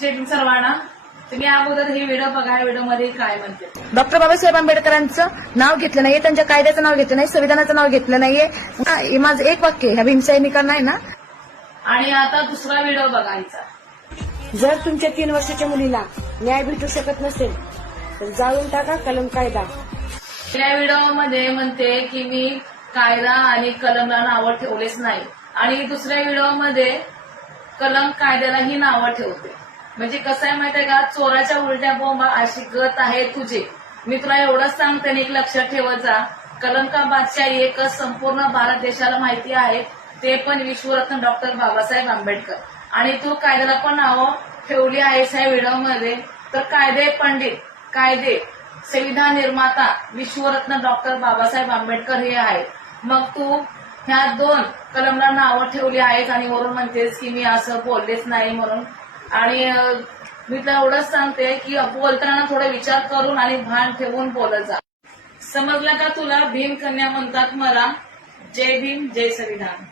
जय भीम सर्वांना. तुम्ही अगोदर ही व्हिडिओ बघा. या व्हिडिओमध्ये काय म्हणते. डॉक्टर बाबासाहेब आंबेडकरांचं नाव घेतलं नाहीये, त्यांच्या कायद्याचं नाव घेतलं नाही, संविधानाचं नाव घेतलं नाहीये. माझं एक वाक्य ह्या भीमसैनिकांना आहे ना. आणि आता दुसरा व्हिडिओ बघायचा. जर तुमच्या 3 वर्षाच्या मुलीला न्याय भेटू शकत नसेल तर जाळून टाका कलम कायदा. या व्हिडिओमध्ये म्हणते की मी कायदा आणि कलमला नावं ठेवलेच नाही, आणि दुसऱ्या व्हिडिओमध्ये कलम कायद्यालाही नावं ठेवते. म्हणजे कसं आहे माहितीये का, चोराच्या उलट्या बोंबा अशी गत आहे तुझे. मी तुला एवढंच सांगते, एक लक्षात ठेवत जा. कलम का बादशाही एकच संपूर्ण भारत देशाला माहिती आहे, ते पण विश्वरत्न डॉक्टर बाबासाहेब आंबेडकर. आणि तू कायद्याला पण नावं ठेवली आहेस या व्हिडिओमध्ये. तर कायदे पंडित, कायदे संविधान निर्माता विश्वरत्न डॉक्टर बाबासाहेब आंबेडकर हे आहेत. मग तू ह्या 2 कलमला नावं ठेवली आहेत आणि वरून म्हणतेस की मी असं बोललेच नाही म्हणून. आणि मी तुला एवढंच सांगते की बोलताना थोडा विचार करून आणि भान ठेवून बोलत जा. समजलं का तुला? भीम कन्या म्हणतात मला. जय भीम, जय संविधान.